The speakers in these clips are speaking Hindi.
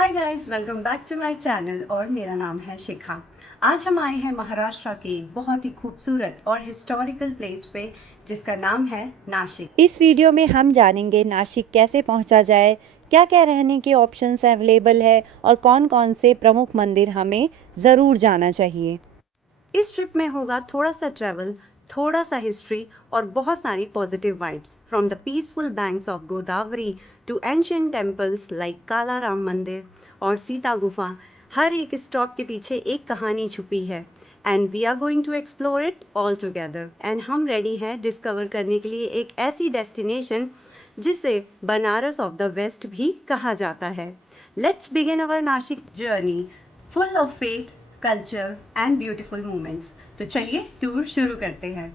Hi guys, welcome back to my channel और मेरा नाम है शिखा। आज हम आए हैं महाराष्ट्र के एक बहुत ही खूबसूरत और हिस्टोरिकल प्लेस पे जिसका नाम है नासिक। इस वीडियो में हम जानेंगे नासिक कैसे पहुंचा जाए, क्या क्या रहने के ऑप्शंस अवेलेबल है और कौन कौन से प्रमुख मंदिर हमें ज़रूर जाना चाहिए। इस ट्रिप में होगा थोड़ा सा ट्रैवल, थोड़ा सा हिस्ट्री और बहुत सारी positive vibes. From the peaceful banks of Godavari to ancient temples like Kala Ram मंदिर और सीता गुफा, हर एक स्टॉप के पीछे एक कहानी छुपी है। And we are going to explore it all together. And हम रेडी हैं डिस्कवर करने के लिए एक ऐसी डेस्टिनेशन जिसे बनारस ऑफ द वेस्ट भी कहा जाता है। Let's begin our Nashik journey full of faith, culture and beautiful moments. तो चलिए टूर शुरू करते हैं।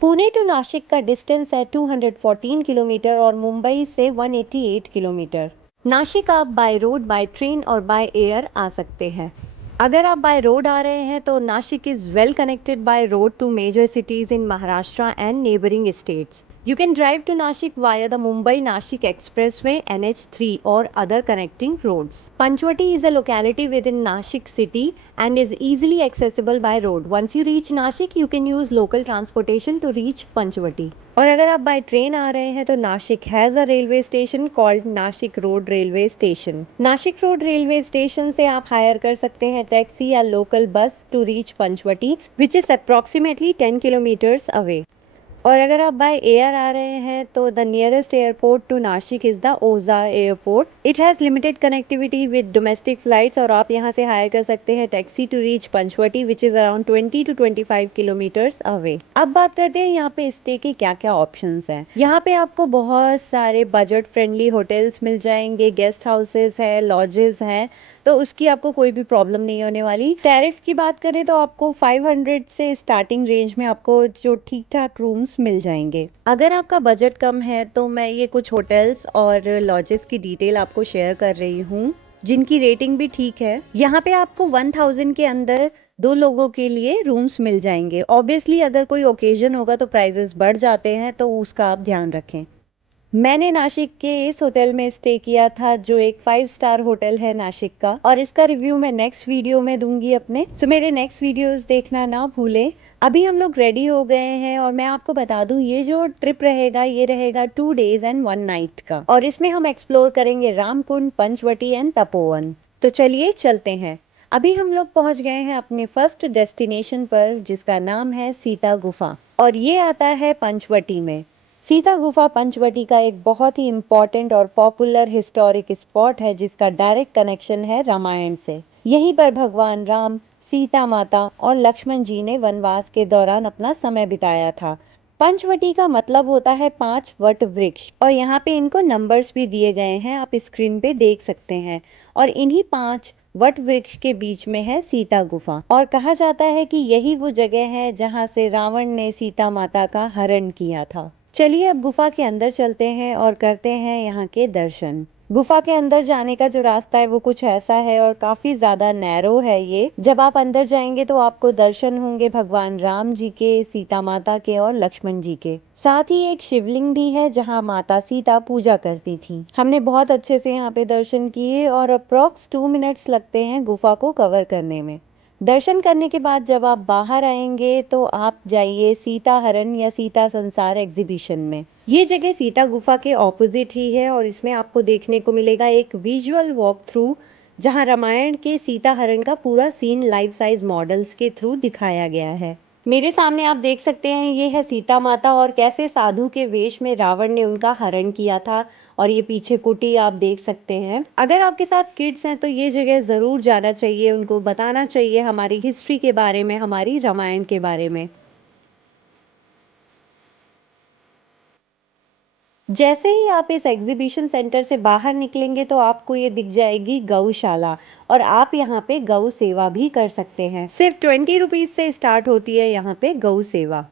पुणे टू नासिक का डिस्टेंस है 214 किलोमीटर और मुंबई से 188 किलोमीटर। नासिक आप बाय रोड, बाय ट्रेन और बाय एयर आ सकते हैं। अगर आप बाय रोड आ रहे हैं तो Nashik is well connected by road to major cities in Maharashtra and neighbouring states. You can drive to Nashik via the Mumbai-Nashik Expressway NH3 or other connecting roads. Panchwati is a locality within Nashik city and is easily accessible by road. Once you reach Nashik, you can use local transportation to reach Panchwati. और अगर आप बाय ट्रेन आ रहे हैं तो Nashik has a railway station called Nashik road railway station. Nashik road railway station से आप हायर कर सकते हैं टैक्सी या local bus to reach Panchavati, which is approximately 10 kilometres away. और अगर आप बाय एयर आ रहे हैं तो the nearest airport to Nashik is the Ozar airport. It has limited connectivity with domestic flights और आप यहाँ से हायर कर सकते हैं taxi to reach Panchavati, which is around 20 to 25 kilometres away. अब बात करते हैं यहाँ पे स्टे के क्या क्या ऑप्शंस हैं. यहाँ पे आपको बहुत सारे बजट फ्रेंडली होटल्स मिल जाएंगे, गेस्ट हाउसेस है, लॉजेस हैं, तो उसकी आपको कोई भी प्रॉब्लम नहीं होने वाली. टैरिफ की बात करें तो आपको 500 से स्टार्टिंग रेंज में आपको जो ठीक ठाक रूम्स मिल जाएंगे. अगर आपका बजट कम है तो मैं ये कुछ होटल्स और लॉजेस की डिटेल आपको शेयर कर रही हूँ जिनकी रेटिंग भी ठीक है. यहाँ पे आपको 1000 के अंदर 2 लोगों के लिए रूम्स मिल जाएंगे. ऑब्वियसली अगर कोई ओकेजन होगा तो प्राइजेस बढ़ जाते हैं, तो उसका आप ध्यान रखें. मैंने नासिक के इस होटल में स्टे किया था जो एक 5 स्टार होटल है नासिक का, और इसका रिव्यू मैं नेक्स्ट वीडियो में दूंगी अपने, सो मेरे नेक्स्ट वीडियोस देखना ना भूलें. अभी हम लोग रेडी हो गए हैं और मैं आपको बता दूं ये जो ट्रिप रहेगा ये रहेगा 2 days and 1 night का, और इसमें हम एक्सप्लोर करेंगे रामकुंड, पंचवटी एंड तपोवन. तो चलिए चलते हैं. अभी हम लोग पहुंच गए हैं अपने फर्स्ट डेस्टिनेशन पर जिसका नाम है सीता गुफा, और ये आता है पंचवटी में. सीता गुफा पंचवटी का एक बहुत ही इम्पॉर्टेंट और पॉपुलर हिस्टोरिक स्पॉट है जिसका डायरेक्ट कनेक्शन है रामायण से. यहीं पर भगवान राम, सीता माता और लक्ष्मण जी ने वनवास के दौरान अपना समय बिताया था. पंचवटी का मतलब होता है 5 वट वृक्ष, और यहाँ पे इनको नंबर्स भी दिए गए हैं, आप स्क्रीन पे देख सकते हैं. और इन्हीं 5 वट वृक्ष के बीच में है सीता गुफा, और कहा जाता है कि यही वो जगह है जहाँ से रावण ने सीता माता का हरण किया था. चलिए अब गुफा के अंदर चलते हैं और करते हैं यहाँ के दर्शन. गुफा के अंदर जाने का जो रास्ता है वो कुछ ऐसा है और काफी ज्यादा नैरो है ये. जब आप अंदर जाएंगे तो आपको दर्शन होंगे भगवान राम जी के, सीता माता के और लक्ष्मण जी के. साथ ही एक शिवलिंग भी है जहाँ माता सीता पूजा करती थी. हमने बहुत अच्छे से यहाँ पे दर्शन किए और अप्रॉक्स 2 मिनट्स लगते हैं गुफा को कवर करने में. दर्शन करने के बाद जब आप बाहर आएंगे तो आप जाइए सीता हरण या सीता संसार एग्जीबिशन में. ये जगह सीता गुफा के ऑपोजिट ही है और इसमें आपको देखने को मिलेगा एक विजुअल वॉक थ्रू जहां रामायण के सीता हरण का पूरा सीन लाइफ साइज मॉडल्स के थ्रू दिखाया गया है. मेरे सामने आप देख सकते हैं ये है सीता माता और कैसे साधु के वेश में रावण ने उनका हरण किया था. और ये पीछे कुटी आप देख सकते हैं. अगर आपके साथ किड्स हैं तो ये जगह ज़रूर जाना चाहिए, उनको बताना चाहिए हमारी हिस्ट्री के बारे में, हमारी रामायण के बारे में. जैसे ही आप इस एग्जीबिशन सेंटर से बाहर निकलेंगे तो आपको ये दिख जाएगी गौशाला, और आप यहाँ पे गौ सेवा भी कर सकते हैं. सिर्फ 20 रुपीज़ से स्टार्ट होती है यहाँ पे गौ सेवा.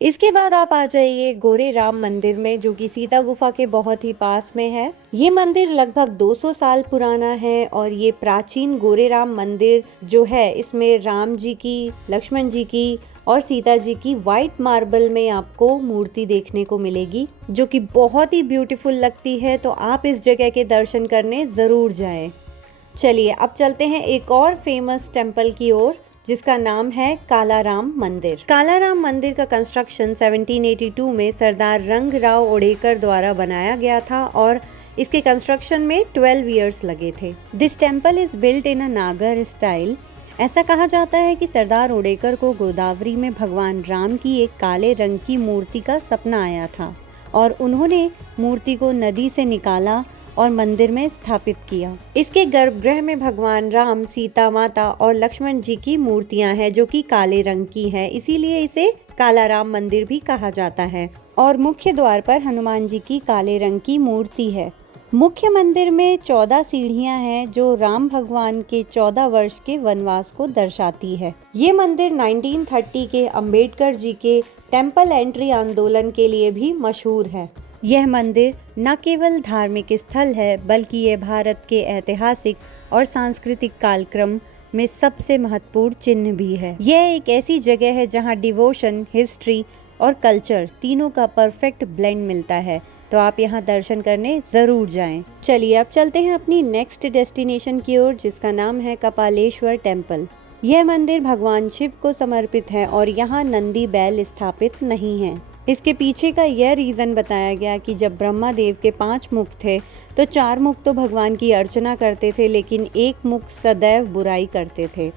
इसके बाद आप आ जाइए गोरे राम मंदिर में, जो कि सीता गुफा के बहुत ही पास में है। ये मंदिर लगभग 200 साल पुराना है और ये प्राचीन गोरे राम मंदिर जो है, इसमें राम जी की, लक्ष्मण जी की और सीता जी की वाइट मार्बल में आपको मूर्ति देखने को मिलेगी, जो कि बहुत ही ब्यूटीफुल लगती है। तो आप इस जगह के दर्शन करने ज़रूर जाएं। चलिए अब चलते हैं एक और फेमस टेम्पल की ओर, जिसका नाम है कालाराम मंदिर। कालाराम मंदिर का कंस्ट्रक्शन 1782 में सरदार रंग राव ओडेकर द्वारा बनाया गया था और इसके कंस्ट्रक्शन में 12 इयर्स लगे थे। This temple is built in a Nagara style. ऐसा कहा जाता है कि सरदार ओडेकर को गोदावरी में भगवान राम की एक काले रंग की मूर्ति का सपना आया था और उन्होंने मूर्ति को नदी से निकाला और मंदिर में स्थापित किया। इसके गर्भगृह में भगवान राम, सीता माता और लक्ष्मण जी की मूर्तियां हैं, जो कि काले रंग की है, इसीलिए इसे कालाराम मंदिर भी कहा जाता है। और मुख्य द्वार पर हनुमान जी की काले रंग की मूर्ति है। मुख्य मंदिर में 14 सीढ़ियां हैं, जो राम भगवान के 14 वर्ष के वनवास को दर्शाती है। ये मंदिर 1930 के अंबेडकर जी के टेम्पल एंट्री आंदोलन के लिए भी मशहूर है। यह मंदिर न केवल धार्मिक स्थल है, बल्कि यह भारत के ऐतिहासिक और सांस्कृतिक कालक्रम में सबसे महत्वपूर्ण चिन्ह भी है। यह एक ऐसी जगह है जहां डिवोशन, हिस्ट्री और कल्चर तीनों का परफेक्ट ब्लेंड मिलता है। तो आप यहां दर्शन करने ज़रूर जाएं। चलिए अब चलते हैं अपनी नेक्स्ट डेस्टिनेशन की ओर, जिसका नाम है कपालेश्वर टेम्पल। यह मंदिर भगवान शिव को समर्पित है और यहाँ नंदी बैल स्थापित नहीं है। इसके पीछे का यह रीज़न बताया गया कि जब ब्रह्मा देव के 5 मुख थे, तो 4 मुख तो भगवान की अर्चना करते थे, लेकिन एक मुख सदैव बुराई करते थे।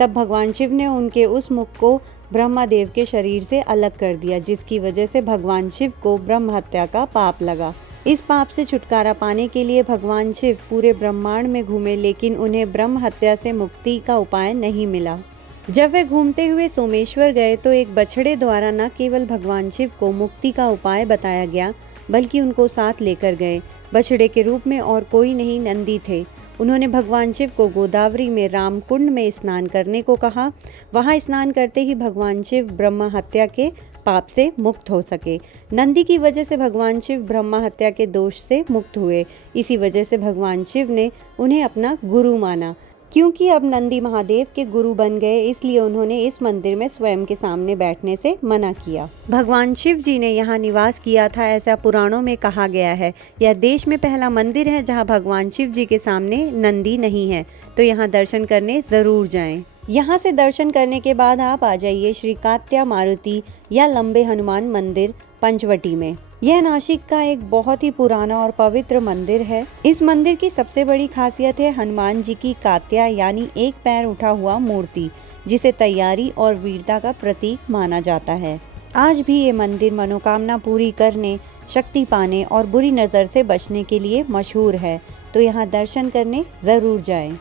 तब भगवान शिव ने उनके उस मुख को ब्रह्मा देव के शरीर से अलग कर दिया, जिसकी वजह से भगवान शिव को ब्रह्म हत्या का पाप लगा। इस पाप से छुटकारा पाने के लिए भगवान शिव पूरे ब्रह्मांड में घूमे, लेकिन उन्हें ब्रह्म हत्या से मुक्ति का उपाय नहीं मिला। जब वे घूमते हुए सोमेश्वर गए, तो एक बछड़े द्वारा न केवल भगवान शिव को मुक्ति का उपाय बताया गया, बल्कि उनको साथ लेकर गए। बछड़े के रूप में और कोई नहीं, नंदी थे। उन्होंने भगवान शिव को गोदावरी में राम कुंड में स्नान करने को कहा। वहां स्नान करते ही भगवान शिव ब्रह्म हत्या के पाप से मुक्त हो सके। नंदी की वजह से भगवान शिव ब्रह्म हत्या के दोष से मुक्त हुए। इसी वजह से भगवान शिव ने उन्हें अपना गुरु माना। क्योंकि अब नंदी महादेव के गुरु बन गए, इसलिए उन्होंने इस मंदिर में स्वयं के सामने बैठने से मना किया। भगवान शिव जी ने यहाँ निवास किया था, ऐसा पुराणों में कहा गया है। यह देश में पहला मंदिर है जहाँ भगवान शिव जी के सामने नंदी नहीं है। तो यहाँ दर्शन करने ज़रूर जाएं। यहाँ से दर्शन करने के बाद आप आ जाइए श्री कात्या मारुति या लंबे हनुमान मंदिर पंचवटी में। यह नासिक का एक बहुत ही पुराना और पवित्र मंदिर है। इस मंदिर की सबसे बड़ी खासियत है हनुमान जी की कात्या यानी एक पैर उठा हुआ मूर्ति, जिसे तैयारी और वीरता का प्रतीक माना जाता है। आज भी ये मंदिर मनोकामना पूरी करने, शक्ति पाने और बुरी नज़र से बचने के लिए मशहूर है। तो यहाँ दर्शन करने ज़रूर जाएं।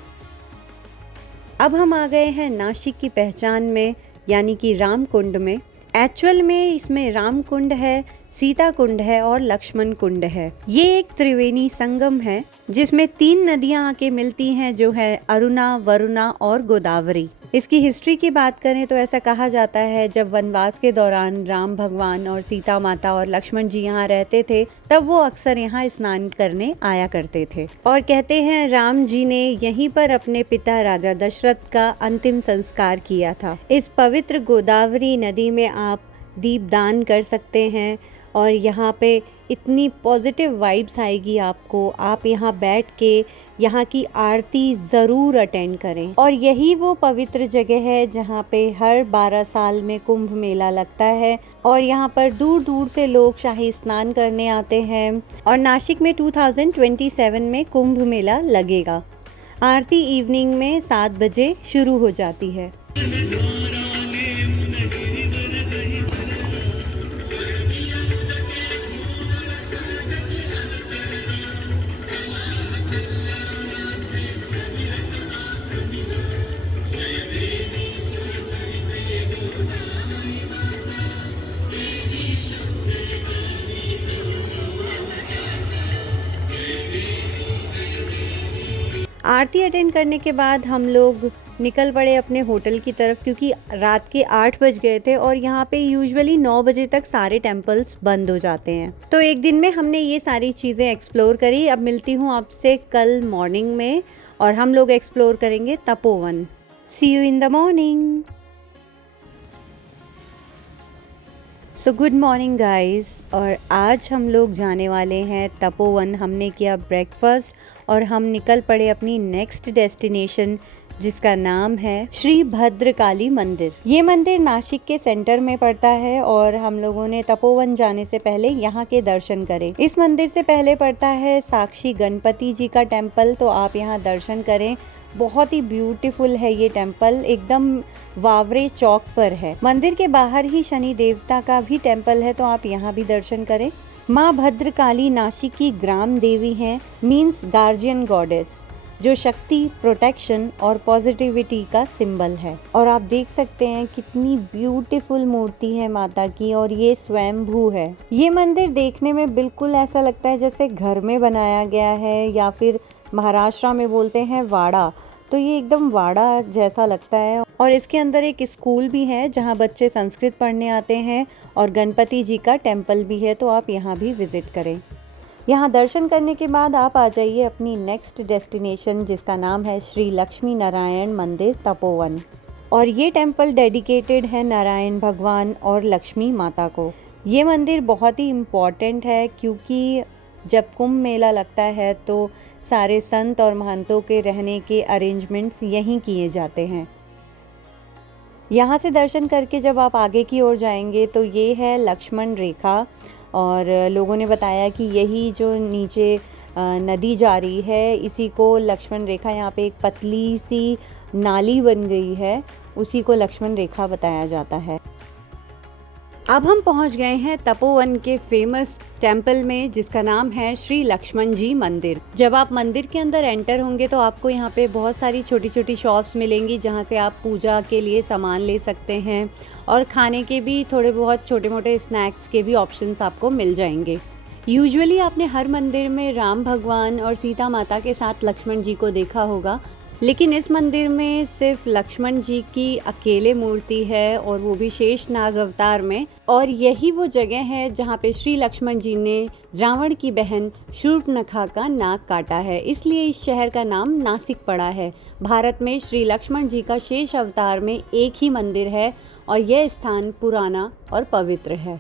अब हम आ गए हैं नासिक की पहचान में, यानी कि राम कुंड में। एक्चुअल में इसमें राम कुंड है, सीता कुंड है और लक्ष्मण कुंड है। ये एक त्रिवेणी संगम है, जिसमें 3 नदियां आके मिलती हैं, जो है अरुणा, वरुणा और गोदावरी। इसकी हिस्ट्री की बात करें तो ऐसा कहा जाता है, जब वनवास के दौरान राम भगवान और सीता माता और लक्ष्मण जी यहाँ रहते थे, तब वो अक्सर यहाँ स्नान करने आया करते थे। और कहते हैं राम जी ने यहीं पर अपने पिता राजा दशरथ का अंतिम संस्कार किया था। इस पवित्र गोदावरी नदी में आप दीपदान कर सकते हैं और यहाँ पे इतनी पॉजिटिव वाइब्स आएगी आपको। आप यहाँ बैठ के यहाँ की आरती ज़रूर अटेंड करें। और यही वो पवित्र जगह है जहाँ पे हर 12 साल में कुंभ मेला लगता है और यहाँ पर दूर दूर से लोग शाही स्नान करने आते हैं। और नासिक में 2027 में कुंभ मेला लगेगा। आरती इवनिंग में 7 बजे शुरू हो जाती है। आरती अटेंड करने के बाद हम लोग निकल पड़े अपने होटल की तरफ, क्योंकि रात के 8 बज गए थे और यहाँ पे यूजुअली 9 बजे तक सारे टेम्पल्स बंद हो जाते हैं। तो एक दिन में हमने ये सारी चीज़ें एक्सप्लोर करी। अब मिलती हूँ आपसे कल मॉर्निंग में और हम लोग एक्सप्लोर करेंगे Tapovan. See you in the morning. So good morning guys, और आज हम लोग जाने वाले हैं तपोवन। हमने किया ब्रेकफास्ट और हम निकल पड़े अपनी नेक्स्ट डेस्टिनेशन, जिसका नाम है श्री भद्रकाली मंदिर। ये मंदिर नासिक के सेंटर में पड़ता है और हम लोगों ने तपोवन जाने से पहले यहाँ के दर्शन करे। इस मंदिर से पहले पड़ता है साक्षी गणपति जी का टेम्पल, तो आप यहाँ दर्शन करें। बहुत ही ब्यूटीफुल है ये टेम्पल, एकदम वावरे चौक पर है। मंदिर के बाहर ही शनि देवता का भी टेम्पल है, तो आप यहाँ भी दर्शन करें। माँ भद्रकाली नासिक की ग्राम देवी हैं, मीन्स गार्जियन गॉडेस, जो शक्ति, प्रोटेक्शन और पॉजिटिविटी का सिंबल है। और आप देख सकते हैं कितनी ब्यूटीफुल मूर्ति है माता की, और ये स्वयंभू है। ये मंदिर देखने में बिल्कुल ऐसा लगता है जैसे घर में बनाया गया है, या फिर महाराष्ट्र में बोलते हैं वाड़ा, तो ये एकदम वाड़ा जैसा लगता है। और इसके अंदर एक स्कूल भी है जहाँ बच्चे संस्कृत पढ़ने आते हैं, और गणपति जी का टेम्पल भी है, तो आप यहाँ भी विजिट करें। यहाँ दर्शन करने के बाद आप आ जाइए अपनी नेक्स्ट डेस्टिनेशन, जिसका नाम है श्री लक्ष्मी नारायण मंदिर तपोवन। और ये टेम्पल डेडिकेटेड है नारायण भगवान और लक्ष्मी माता को। ये मंदिर बहुत ही इम्पॉर्टेंट है, क्योंकि जब कुंभ मेला लगता है तो सारे संत और महंतों के रहने के अरेंजमेंट्स यहीं किए जाते हैं। यहाँ से दर्शन करके जब आप आगे की ओर जाएंगे तो ये है लक्ष्मण रेखा, और लोगों ने बताया कि यही जो नीचे नदी जा रही है, इसी को लक्ष्मण रेखा, यहाँ पे एक पतली सी नाली बन गई है, उसी को लक्ष्मण रेखा बताया जाता है। अब हम पहुंच गए हैं तपोवन के फेमस टेम्पल में, जिसका नाम है श्री लक्ष्मण जी मंदिर। जब आप मंदिर के अंदर एंटर होंगे तो आपको यहाँ पे बहुत सारी छोटी छोटी शॉप्स मिलेंगी, जहाँ से आप पूजा के लिए सामान ले सकते हैं, और खाने के भी थोड़े बहुत छोटे मोटे स्नैक्स के भी ऑप्शंस आपको मिल जाएंगे। यूजुअली आपने हर मंदिर में राम भगवान और सीता माता के साथ लक्ष्मण जी को देखा होगा, लेकिन इस मंदिर में सिर्फ लक्ष्मण जी की अकेले मूर्ति है, और वो भी शेषनाग अवतार में। और यही वो जगह है जहाँ पे श्री लक्ष्मण जी ने रावण की बहन शूर्पणखा का नाक काटा है, इसलिए इस शहर का नाम नासिक पड़ा है। भारत में श्री लक्ष्मण जी का शेष अवतार में एक ही मंदिर है, और यह स्थान पुराना और पवित्र है।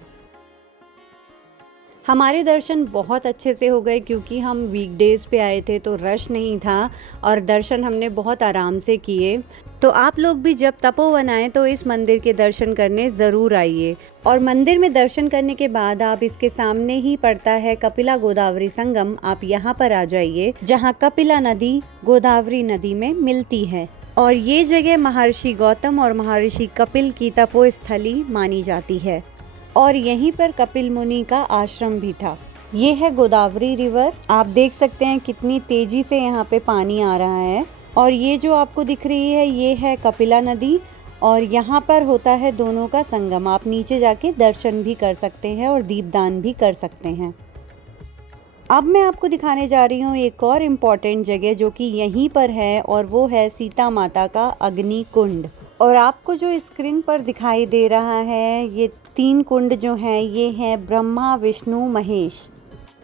हमारे दर्शन बहुत अच्छे से हो गए, क्योंकि हम वीकडेज़ पे आए थे तो रश नहीं था, और दर्शन हमने बहुत आराम से किए। तो आप लोग भी जब तपोवन आए तो इस मंदिर के दर्शन करने ज़रूर आइए। और मंदिर में दर्शन करने के बाद आप इसके सामने ही पड़ता है कपिला गोदावरी संगम, आप यहाँ पर आ जाइए, जहाँ कपिला नदी गोदावरी नदी में मिलती है। और ये जगह महर्षि गौतम और महर्षि कपिल की तपोस्थली मानी जाती है, और यहीं पर कपिल मुनि का आश्रम भी था। ये है गोदावरी रिवर, आप देख सकते हैं कितनी तेजी से यहाँ पे पानी आ रहा है। और ये जो आपको दिख रही है, ये है कपिला नदी, और यहाँ पर होता है दोनों का संगम। आप नीचे जाके दर्शन भी कर सकते हैं और दीपदान भी कर सकते हैं। अब मैं आपको दिखाने जा रही हूँ एक और इम्पॉर्टेंट जगह, जो कि यहीं पर है, और वो है सीता माता का अग्नि कुंड। और आपको जो स्क्रीन पर दिखाई दे रहा है, ये 3 कुंड जो हैं, ये हैं ब्रह्मा, विष्णु, महेश।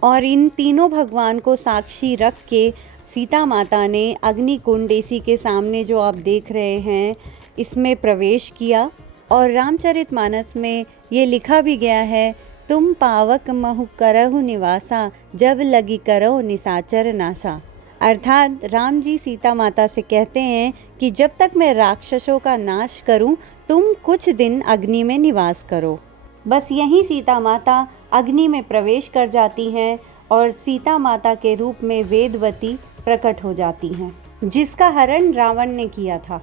और इन तीनों भगवान को साक्षी रख के सीता माता ने अग्नि कुंड, इसी के सामने जो आप देख रहे हैं, इसमें प्रवेश किया। और रामचरितमानस में ये लिखा भी गया है, तुम पावक महु करहु निवासा, जब लगी करो निशाचर नासा। अर्थात राम जी सीता माता से कहते हैं कि जब तक मैं राक्षसों का नाश करूं, तुम कुछ दिन अग्नि में निवास करो। बस यहीं सीता माता अग्नि में प्रवेश कर जाती हैं, और सीता माता के रूप में वेदवती प्रकट हो जाती हैं, जिसका हरण रावण ने किया था।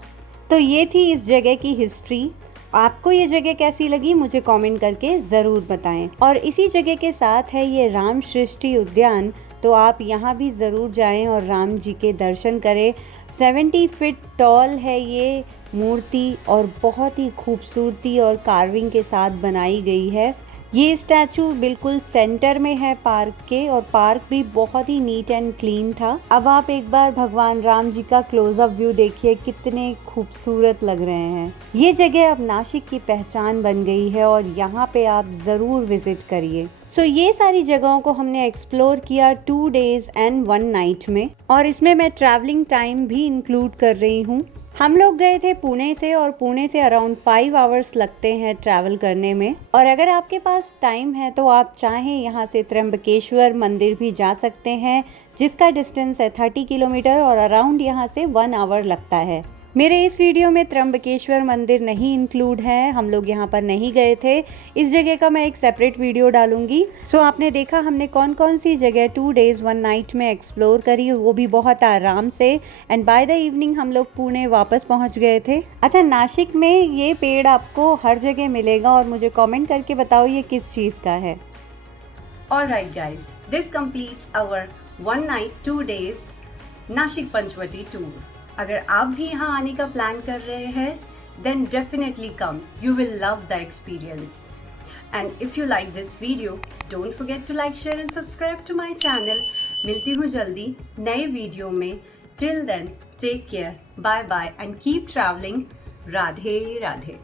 तो ये थी इस जगह की हिस्ट्री। आपको ये जगह कैसी लगी मुझे कमेंट करके ज़रूर बताएं। और इसी जगह के साथ है ये राम सृष्टि उद्यान, तो आप यहाँ भी ज़रूर जाएं और राम जी के दर्शन करें। 70 फीट टॉल है ये मूर्ति, और बहुत ही खूबसूरती और कार्विंग के साथ बनाई गई है। ये स्टैचू बिल्कुल सेंटर में है पार्क के, और पार्क भी बहुत ही नीट एंड क्लीन था। अब आप एक बार भगवान राम जी का क्लोजअप व्यू देखिए, कितने खूबसूरत लग रहे हैं। ये जगह अब नासिक की पहचान बन गई है और यहाँ पे आप ज़रूर विजिट करिए। सो ये सारी जगहों को हमने एक्सप्लोर किया 2 days and 1 night में, और इसमें मैं ट्रैवलिंग टाइम भी इंक्लूड कर रही हूँ। हम लोग गए थे पुणे से, और पुणे से अराउंड 5 hours लगते हैं ट्रैवल करने में। और अगर आपके पास टाइम है तो आप चाहें यहाँ से त्र्यंबकेश्वर मंदिर भी जा सकते हैं, जिसका डिस्टेंस है 30 किलोमीटर और अराउंड यहाँ से 1 hour लगता है। मेरे इस वीडियो में त्र्यंबकेश्वर मंदिर नहीं इंक्लूड है, हम लोग यहाँ पर नहीं गए थे। इस जगह का मैं एक सेपरेट वीडियो डालूंगी। सो आपने देखा हमने कौन कौन सी जगह 2 days 1 night में एक्सप्लोर करी, वो भी बहुत आराम से। एंड बाय द इवनिंग हम लोग पुणे वापस पहुँच गए थे। अच्छा, नासिक में ये पेड़ आपको हर जगह मिलेगा, और मुझे कॉमेंट करके बताओ ये किस चीज़ का है। Alright guys, this completes our 1 night 2 days Nashik Panchavati tour. अगर आप भी यहाँ आने का प्लान कर रहे हैं, then definitely come. You will love the experience. And if you like this video, don't forget to like, share and subscribe to my channel. मिलती हूँ जल्दी नए वीडियो में। Till then, take care, bye bye and keep traveling. Radhe Radhe.